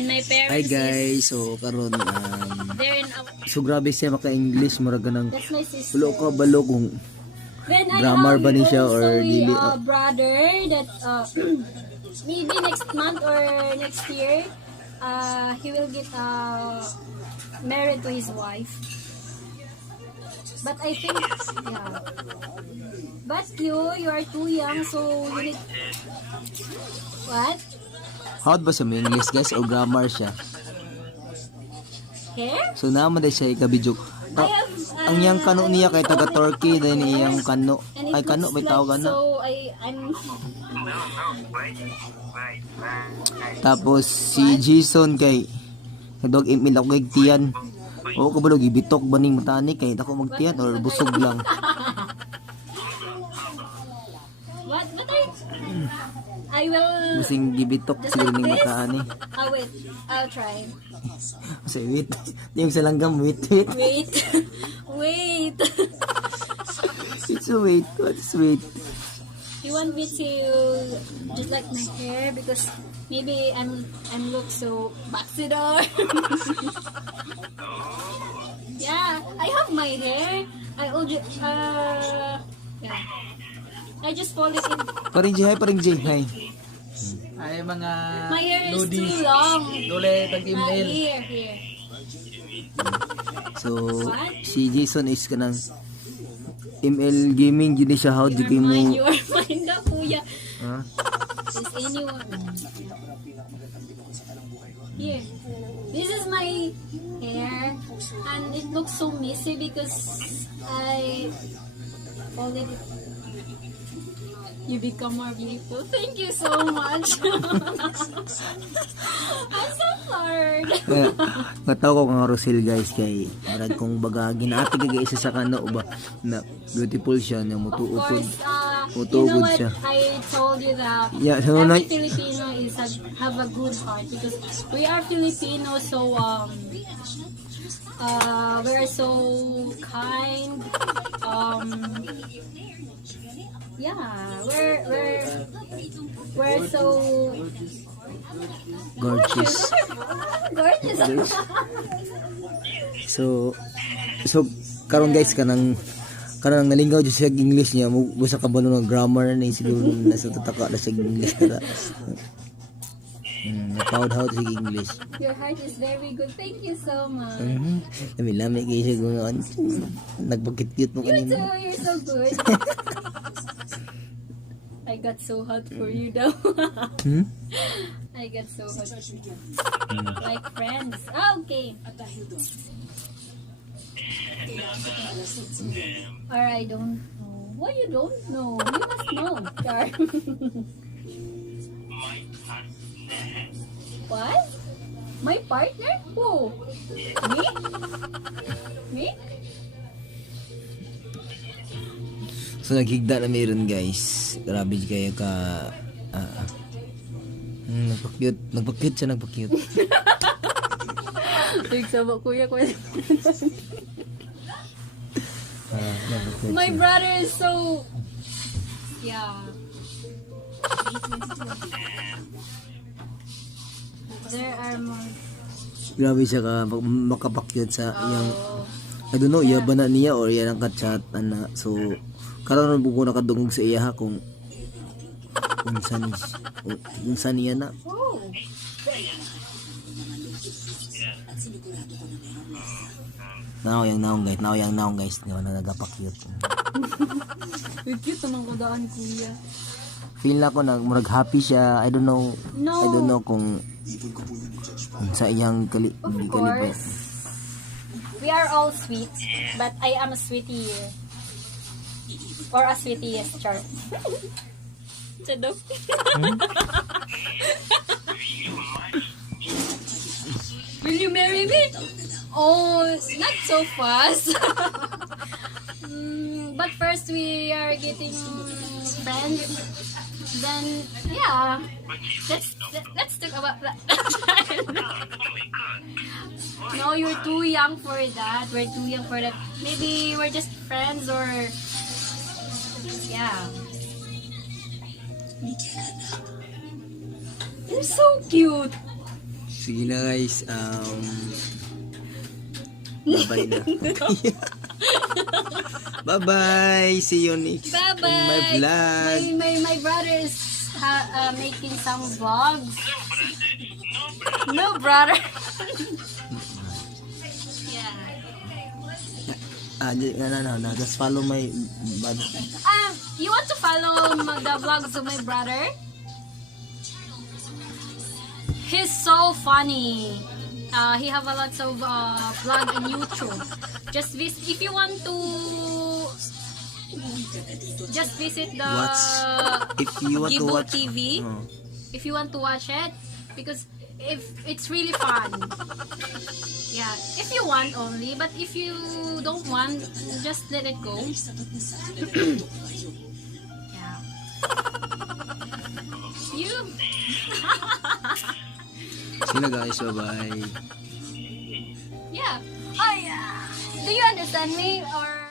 And my parents Hi guys, so karon they're in our... so grabe siya maka-English murag ganang That's my sister. ulo ka balo kung Then I grammar have ba ni siya also or dili. a brother that maybe next month or next year he will get married to his wife. But I think yeah. But you are too young, so you need what? How ba sa English guys o grammar siya? Hair? So naman din siya ikabidyo. I have Ang yang Kano niya kay taga Turkey din iyang Kano. and it Ay Kano looks may tawag like, na. so I'm Tapos si Jason kay dog email ako kay tiyan. O ko balog ibitok baning matani kay dako magtiyan or busog lang. what are I will Busing gibitok just siguro like ning this. mataani. Wait, I'll try. Say wait. Yung sa langgam wait. Wait. Wait. It's a wait. What's wait? You want me to just like my hair because maybe I'm look so boxy door. Yeah, I have my hair. I already yeah. I just fold it in. Paring Jay, hi. Ay mga My hair is lodi. too long. Dole tag email. Here. So, si Jason is kanang ML gaming yun siya how di kayo mo. You are mine na, kuya. Ha? Is anyone? Here. This is my hair. And it looks so messy because I folded it. You become more beautiful. Thank you so much. I'm so flattered. Kaya, mataw ko kang Rosel guys kay marag kong baga ginaati ka isa sa Kano ba na beautiful siya na Of mutuupod. course, you Mutugod know what? siya. I told you that Yeah, so every na- Filipino is have a good heart because we are Filipinos, so we are so kind. Yeah, we're so Gorgeous. gorgeous. So karon guys kanang nalingaw jud siya English niya mo busa ka ba ng grammar na siguro nasa tataka na sa English kada. Proud how to speak English. Your heart is very good. Thank you so much. Lami kayo siya kung nagpagkit-cute mo You kanina. too. You're so good. I got so hot for you though. I got so hot. Like friends. Okay. Or I don't know. Why you don't know? You must know. Char. What? My partner? Who? Me? Me? So naghigda na meron guys. Grabe kayo ka nagpa-cute siya. Nagsama kuya. My brother is so... Yeah. There are more... Grabe siya ka makapakyut sa iyang I don't know, iya ba na niya or iya ang ka-chat ana. So karon po ko nakadungog sa iya ha kung saan niya na. Oh. Now yang naong guys, nga na nagapakyut. Cute naman ko daan kuya. Feel na ko na murag happy siya. I don't know kung sa iyang Of course. We are all sweet, but I am a sweetie. Or a sweetiest chart. Chadok. Will you marry me? Oh, not so fast. But first we are getting friends. Then yeah, let's talk about that. No, you're too young for that. We're too young for that. Maybe we're just friends or yeah. You're so cute. Sige na guys, bye na. Bye-bye. See you next Bye-bye. in my vlog. My brother is making some vlogs. No brother. Yeah. No. Just follow my You want to follow the vlogs of my brother? He's so funny. He have a lot of vlog on YouTube. Just visit if you want to. Just visit the if you want to Gibo watch TV. If you want to watch it, because if it's really fun. Yeah, if you want only, but if you don't want, just let it go. Yeah. You. Sige na guys, bye-bye. Yeah. Oh yeah. Do you understand me or?